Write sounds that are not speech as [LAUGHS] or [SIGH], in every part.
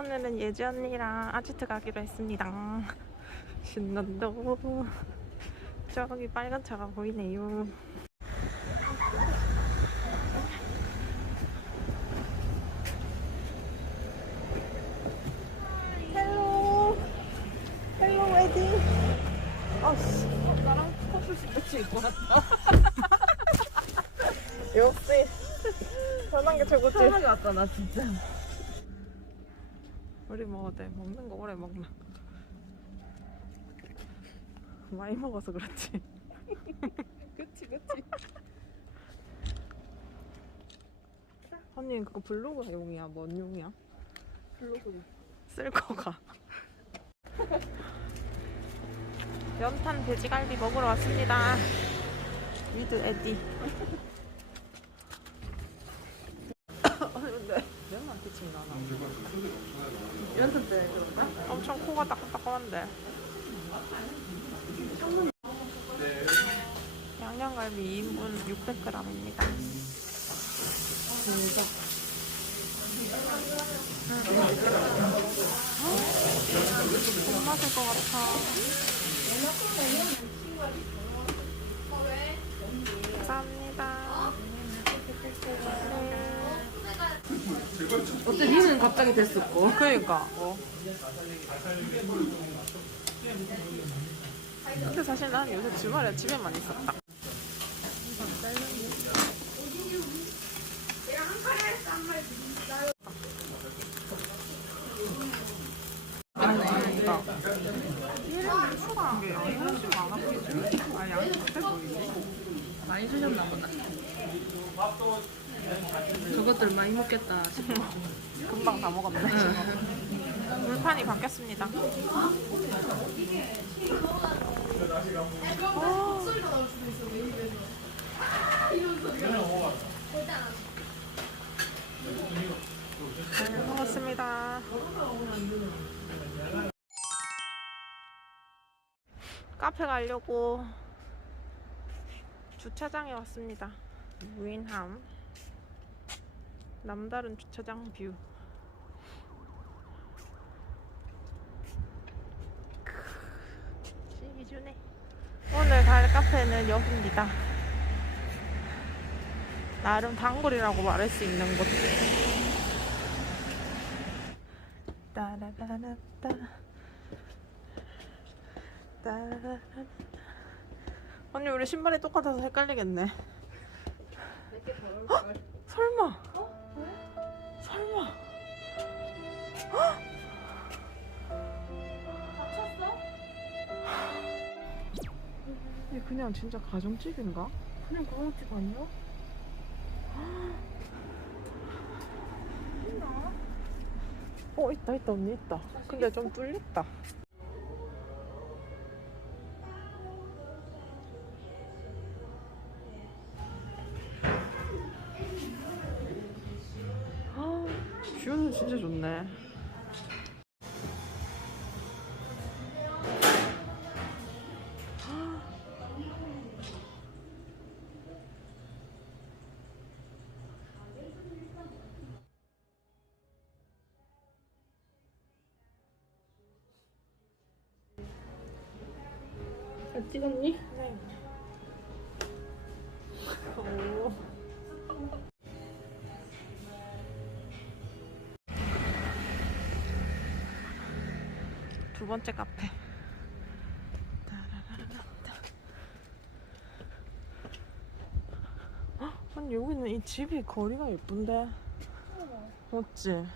오늘은 예지 언니랑 아지트 가기로 했습니다. [LAUGHS] 신난다. 저기 빨간 차가 보이네요. 헬로. 헬로 웨딩. 아씨, 나랑 커플 스포츠 입고 왔다. [LAUGHS] 역시 [LAUGHS] 편한 게 최고지. 편하게 왔다 나 진짜 우리 먹어도 돼. 먹는 거 오래 먹나. 많이 먹어서 그렇지. [LAUGHS] 그치 그치 언니 그거 블로그 용이야? 뭔 용이야? 블로그 쓸 거가. [LAUGHS] 연탄 돼지갈비 먹으러 왔습니다. 위드 에디. 아니 근데 면만 끼친가 나. 연습 때 그런가? 엄청 코가 따끔따끔한데. 양념갈비 2인분 600g입니다. 진짜 못 맞을 것 같아. 감사합니다. 어때 니는 갑자기 됐었고 그러니까. 근데 사실 난 요새 주말에 집에만 있었다. 그러니까. 얘는 수가 게 양이 훨씬 많아 보이지? 아 양이 못해 보이지? 많이 주셨나 보다 저것들 많이 먹겠다 싶어 [LAUGHS] 금방 다 먹었네. 물판이 바뀌었습니다. 오. 잘 먹었습니다. 카페 가려고 주차장에 왔습니다. 무인함. 남다른 주차장 뷰. 시주네. 오늘 갈 카페는 여기입니다. 나름 단골이라고 말할 수 있는 곳. 따라라라따. 따라라라. 언니 우리 신발이 똑같아서 헷갈리겠네. 헉! 설마. 설마. 이게 그냥 진짜 가정집인가? 그냥 가정집 아니야? 어 있다 있다 언니 있다. 근데 좀 뚫렸다. 뷰는 진짜 좋네. 잘 찍었니? 네. 오. 두 번째 카페. 아니 여기는 이 집이 거리가 예쁜데. 맞지?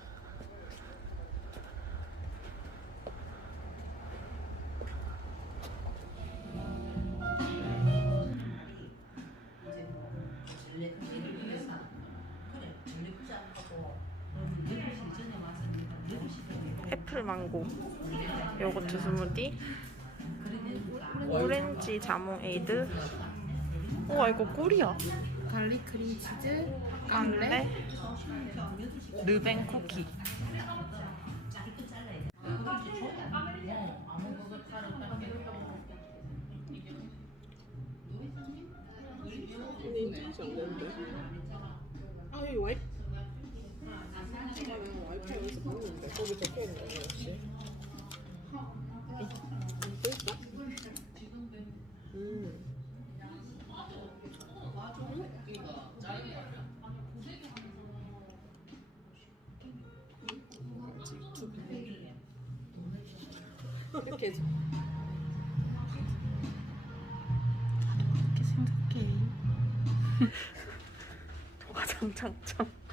애플 망고 요거트 스무디 오렌지 자몽 에이드. 우와 이거 꿀이야. 갈릭 크림 치즈 깡레 르뱅 쿠키. 아, 와이프. 와이프 여기서 봤는데. 거기 적혀 있는 거 혹시? 또 있어? 음. 이렇게 해줘. 이렇게 생각해. [LAUGHS] 와장창창.